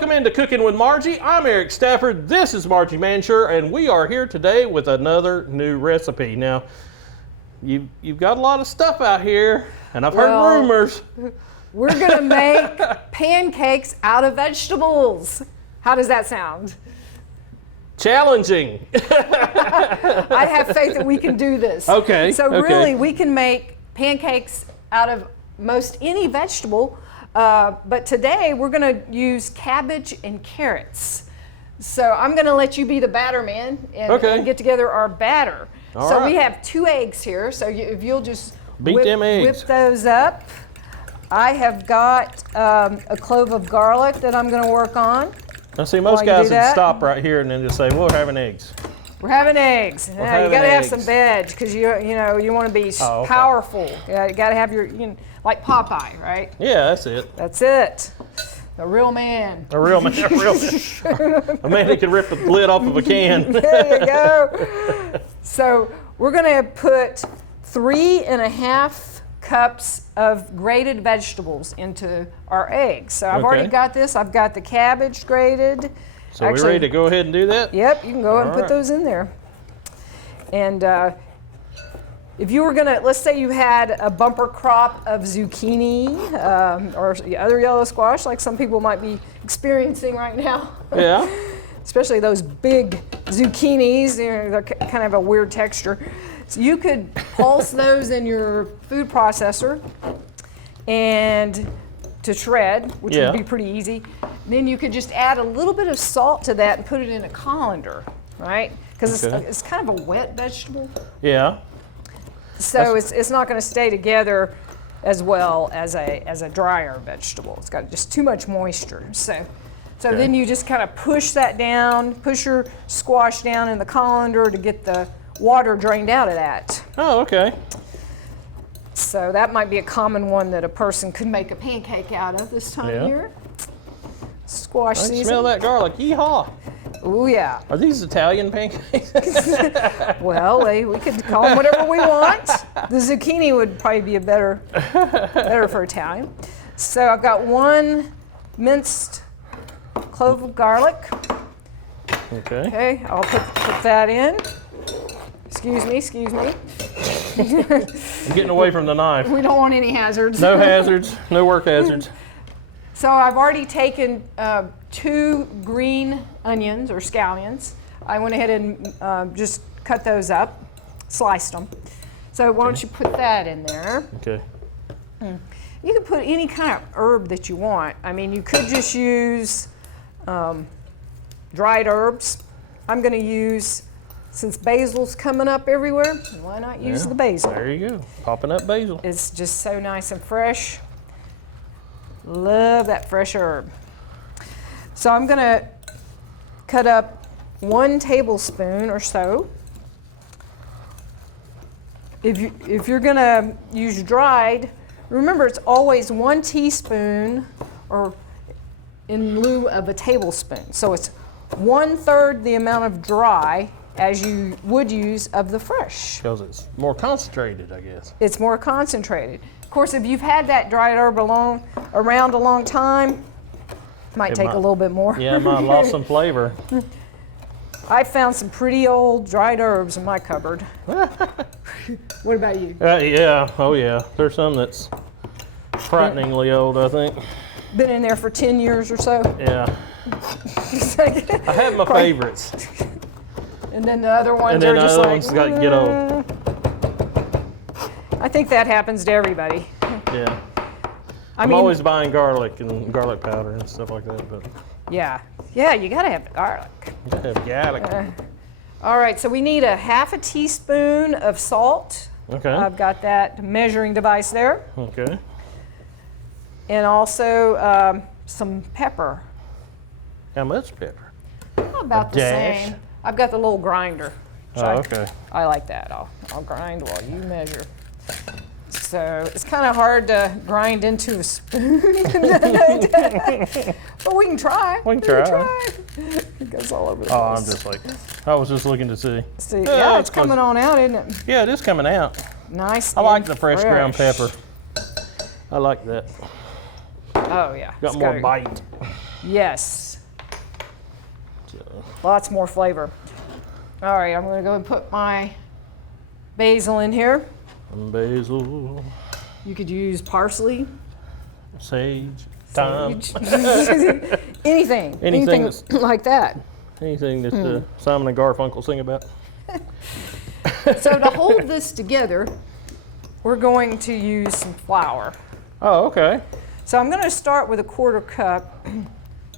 Welcome into Cooking with Margie. I'm Eric Stafford. This is Margie Mansure, and we are here today with another new recipe. Now, you've got a lot of stuff out here, and I've heard rumors. We're gonna make pancakes out of vegetables. How does that sound? Challenging. I have faith that we can do this. Okay. So really, we can make pancakes out of most any vegetable, but today we're gonna use cabbage and carrots. So I'm gonna let you be the batter man and get together our batter. All right. We have 2 eggs here, so if you'll just Beat them eggs. whip those up. I have got a clove of garlic that I'm gonna work on. Now see, most guys would stop right here and then just say, we're having eggs. We're having eggs. You gotta have some veg because you want to be powerful. Yeah, you gotta have your like Popeye, right? Yeah, that's it. That's it. The real man. A real man. A man who can rip the lid off of a can. There you go. So we're gonna put 3.5 cups of grated vegetables into our eggs. So I've already got this. I've got the cabbage grated. So we're ready to go ahead and do that? Yep, you can go ahead and put those in there. And if you were gonna, let's say you had a bumper crop of zucchini or other yellow squash, like some people might be experiencing right now. Yeah. Especially those big zucchinis, they're kind of a weird texture. So you could pulse those in your food processor and to shred, which would be pretty easy. Then you could just add a little bit of salt to that and put it in a colander, right? Because it's kind of a wet vegetable. Yeah. So it's not going to stay together as well as a drier vegetable. It's got just too much moisture. So then you just kind of push that down, push your squash down in the colander to get the water drained out of that. Oh, okay. So that might be a common one that a person could make a pancake out of this time of year. Squash season. I can smell that garlic. Yeehaw. Oh yeah. Are these Italian pancakes? Well, we could call them whatever we want. The zucchini would probably be better for Italian. So I've got 1 minced clove of garlic. Okay. Okay, I'll put that in. Excuse me. I'm getting away from the knife. We don't want any hazards. No hazards, no work hazards. So I've already taken 2 green onions or scallions. I went ahead and just cut those up, sliced them. So why don't you put that in there? Okay. You can put any kind of herb that you want. I mean, you could just use dried herbs. I'm going to use, since basil's coming up everywhere, why not use the basil? There you go, popping up basil. It's just so nice and fresh. Love that fresh herb. So I'm gonna cut up 1 tablespoon or so. If you're gonna use dried, remember it's always 1 teaspoon or in lieu of a tablespoon. So it's 1/3 the amount of dry as you would use of the fresh. Because it's more concentrated, I guess. It's more concentrated. Of course, if you've had that dried herb around a long time, it might take a little bit more. Yeah, it might have lost some flavor. I found some pretty old dried herbs in my cupboard. What about you? Yeah, oh yeah. There's some that's frighteningly old, I think. Been in there for 10 years or so. Yeah. I have my favorites. And then the other ones are just like, got to get old. I think that happens to everybody. Yeah. I'm always buying garlic and garlic powder and stuff like that. But yeah, you gotta have the garlic. You gotta have garlic. All right, so we need a 1/2 teaspoon of salt. Okay. I've got that measuring device there. Okay. And also some pepper. How much pepper? About the same. I've got the little grinder. Okay. I like that. I'll grind while you measure. So it's kind of hard to grind into a spoon. But we can try. We can try. It goes all over the place. Oh, I'm just like, I was just looking to see. See, yeah, it's coming on out, isn't it? Yeah, it is coming out. Nice. I like the fresh ground pepper. I like that. Oh, yeah. Got more bite. Yes. Lots more flavor. All right, I'm gonna go and put my basil in here. Basil, You could use parsley, sage, thyme. anything Anything like that. Anything that Simon and Garfunkel sing about. So to hold this together, we're going to use some flour. Oh, okay. So I'm going to start with a 1/4 cup.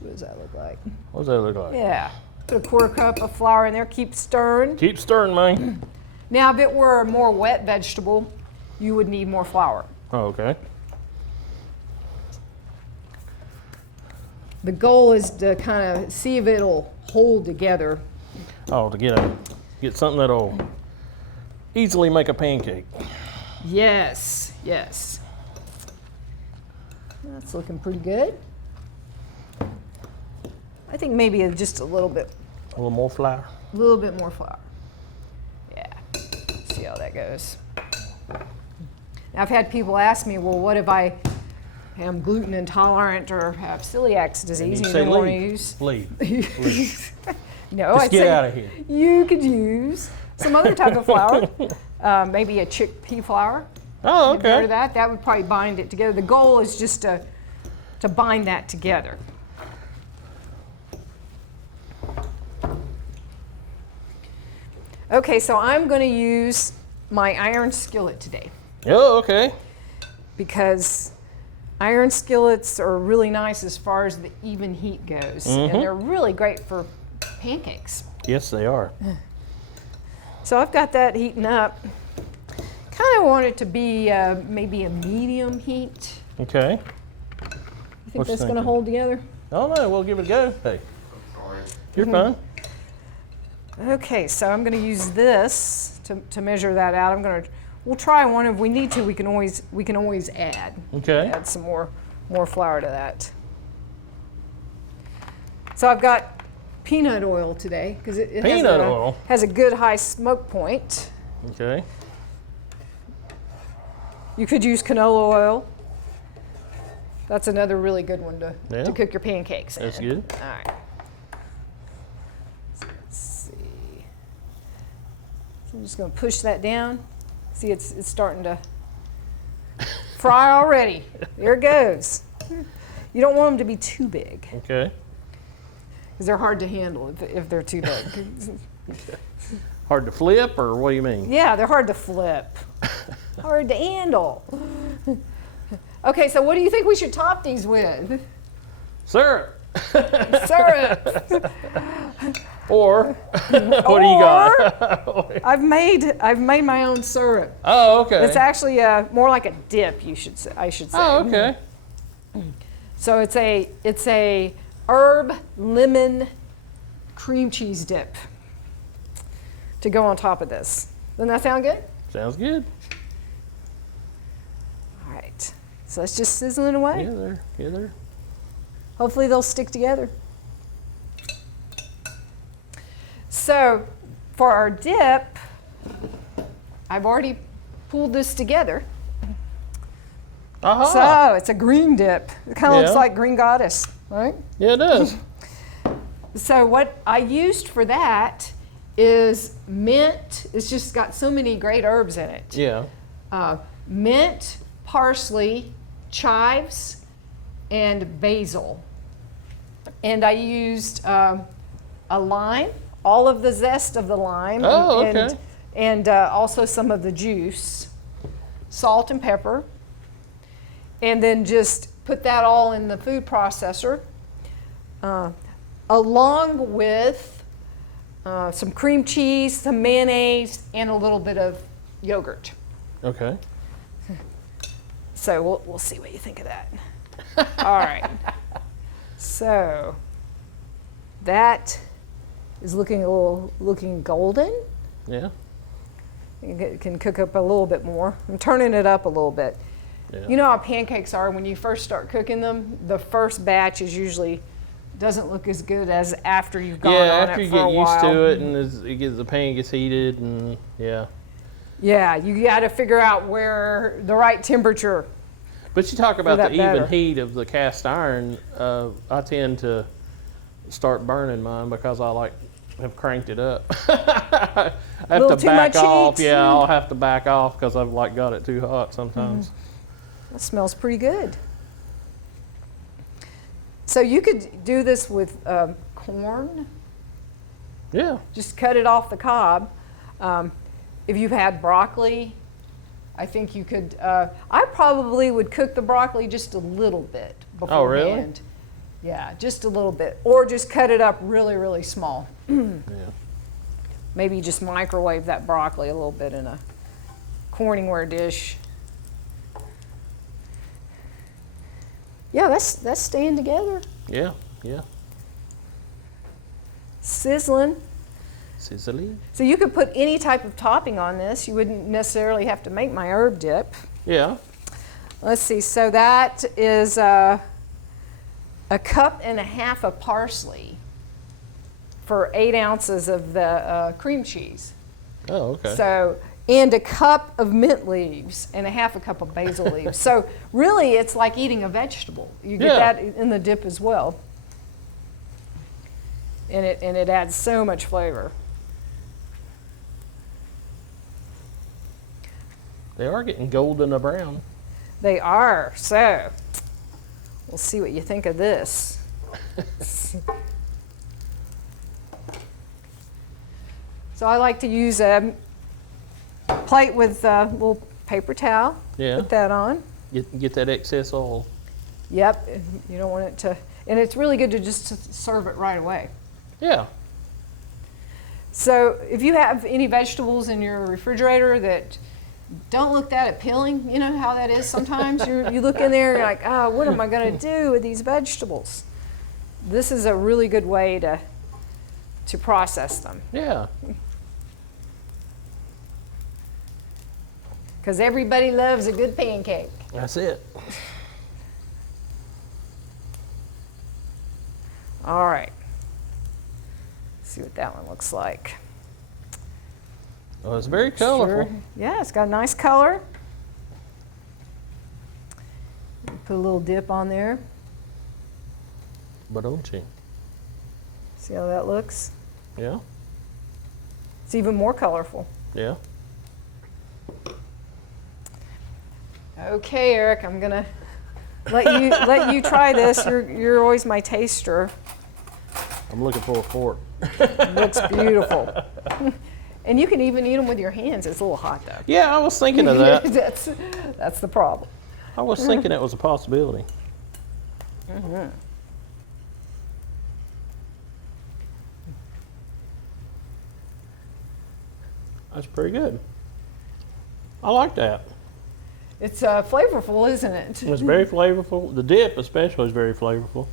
What does that look like? What does that look like? Yeah, put a 1/4 cup of flour in there. Keep stirring. Keep stirring, man. Now, if it were a more wet vegetable, you would need more flour. Oh, okay. The goal is to kind of see if it'll hold together. Oh, to get something that'll easily make a pancake. Yes, yes. That's looking pretty good. I think maybe just a little bit. A little more flour. A little bit more flour. Yeah. See how that goes. Now, I've had people ask me, well, what if I am gluten intolerant or have celiac disease? You You say don't want to leave. use. Leave. No, Just I'd get say out of here. you could use some other type of flour, maybe a chickpea flour. Oh, Have you heard okay. of that? That would probably bind it together. The goal is just to bind that together. Okay, so I'm going to use my iron skillet today Oh, okay. because iron skillets are really nice as far as the even heat goes, and they're really great for pancakes. Yes, they are. So I've got that heating up. Kind of want it to be maybe a medium heat. Okay. You think What you that's going to thinking? hold together? Oh no, we'll give it a go. Hey, you're fine. Okay, so I'm going to use this to measure that out. We'll try one if we need to. We can always add. Okay. Add some more flour to that. So I've got peanut oil today because it Peanut oil? has a good high smoke point. Okay. You could use canola oil. That's another really good one to Yeah. cook your pancakes in. That's good. All right. So let's see. So I'm just going to push that down. See, it's starting to fry already. There it goes. You don't want them to be too big Okay. because they're hard to handle if they're too big. Hard to flip, or what do you mean? Yeah, they're hard to flip. Hard to handle. Okay, so what do you think we should top these with? Syrup. Syrup. Or what do you got? I've made my own syrup. Oh, okay. It's actually more like a dip, I should say. Oh, okay. So it's a herb lemon cream cheese dip to go on top of this. Doesn't that sound good? Sounds good. All right. So it's just sizzling away. Yeah, there. Hopefully they'll stick together. So for our dip, I've already pulled this together. Aha. So it's a green dip. It kind of looks Yeah. like green goddess, right? Yeah, it does. So what I used for that is mint. It's just got so many great herbs in it. Yeah. Mint, parsley, chives, and basil. And I used a lime, all of the zest of the lime, Oh, okay. and also some of the juice, salt and pepper, and then just put that all in the food processor, along with some cream cheese, some mayonnaise, and a little bit of yogurt. Okay. So we'll see what you think of that. All right. So that is looking golden. Yeah. It can cook up a little bit more. I'm turning it up a little bit. Yeah. You know how pancakes are when you first start cooking them? The first batch is usually doesn't look as good as after you've gone on after it you for a get while. used to it and the pan gets heated and yeah. Yeah, you got to figure out where the right temperature. But you talk about that the even better. heat of the cast iron. I tend to start burning mine because I have cranked it up. I have Little to too back much off. heat. Yeah, I'll have to back off because I've got it too hot sometimes. That smells pretty good. So you could do this with corn. Yeah. Just cut it off the cob. If you've had broccoli, I think you could. I probably would cook the broccoli just a little bit beforehand. Oh, really? Yeah, just a little bit, or just cut it up really, really small. Yeah. Maybe just microwave that broccoli a little bit in a Corningware dish. Yeah, that's staying together. Yeah. Yeah. Sizzling. Sizzling. So you could put any type of topping on this. You wouldn't necessarily have to make my herb dip. Yeah. Let's see, so that is a cup and a half of parsley for 8 ounces of the cream cheese. Oh, okay. So, and a cup of mint leaves and a half a cup of basil leaves. So really it's like eating a vegetable. You get that in the dip as well. And it adds so much flavor. They are getting golden brown. They are. So we'll see what you think of this. So I like to use a plate with a little paper towel. Yeah. Put that on. Get that excess oil. Yep. You don't want it to, and it's really good to just serve it right away. Yeah. So if you have any vegetables in your refrigerator that don't look that appealing, you know how that is sometimes. You look in there and you're like, oh, what am I going to do with these vegetables? This is a really good way to process them. Yeah. Because everybody loves a good pancake. That's it. All right. Let's see what that one looks like. Oh, it's very colorful. Sure. Yeah, it's got a nice color. Put a little dip on there. But don't you? See how that looks? Yeah. It's even more colorful. Yeah. Okay, Eric, I'm gonna let you try this. You're always my taster. I'm looking for a fork. It looks beautiful. And you can even eat them with your hands. It's a little hot though. Yeah, I was thinking of that. That's the problem. I was thinking that was a possibility. Mm-hmm. That's pretty good. I like that. It's flavorful, isn't it? It's very flavorful. The dip especially is very flavorful.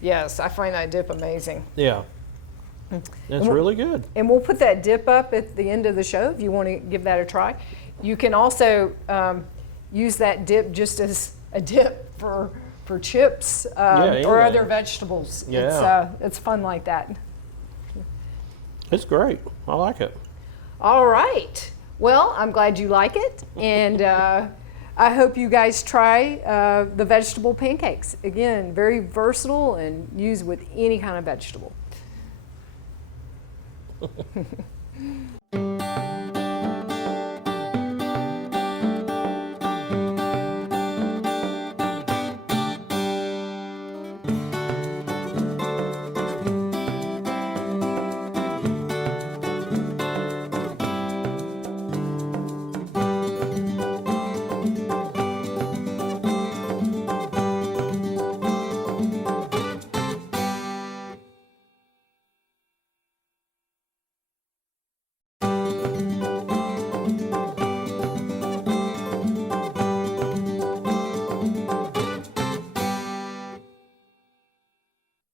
Yes, I find that dip amazing. Yeah. It's really good. And we'll put that dip up at the end of the show if you want to give that a try. You can also use that dip just as a dip for chips or other vegetables. Yeah. It's fun like that. It's great. I like it. All right. Well, I'm glad you like it. And I hope you guys try the vegetable pancakes. Again, very versatile and used with any kind of vegetable.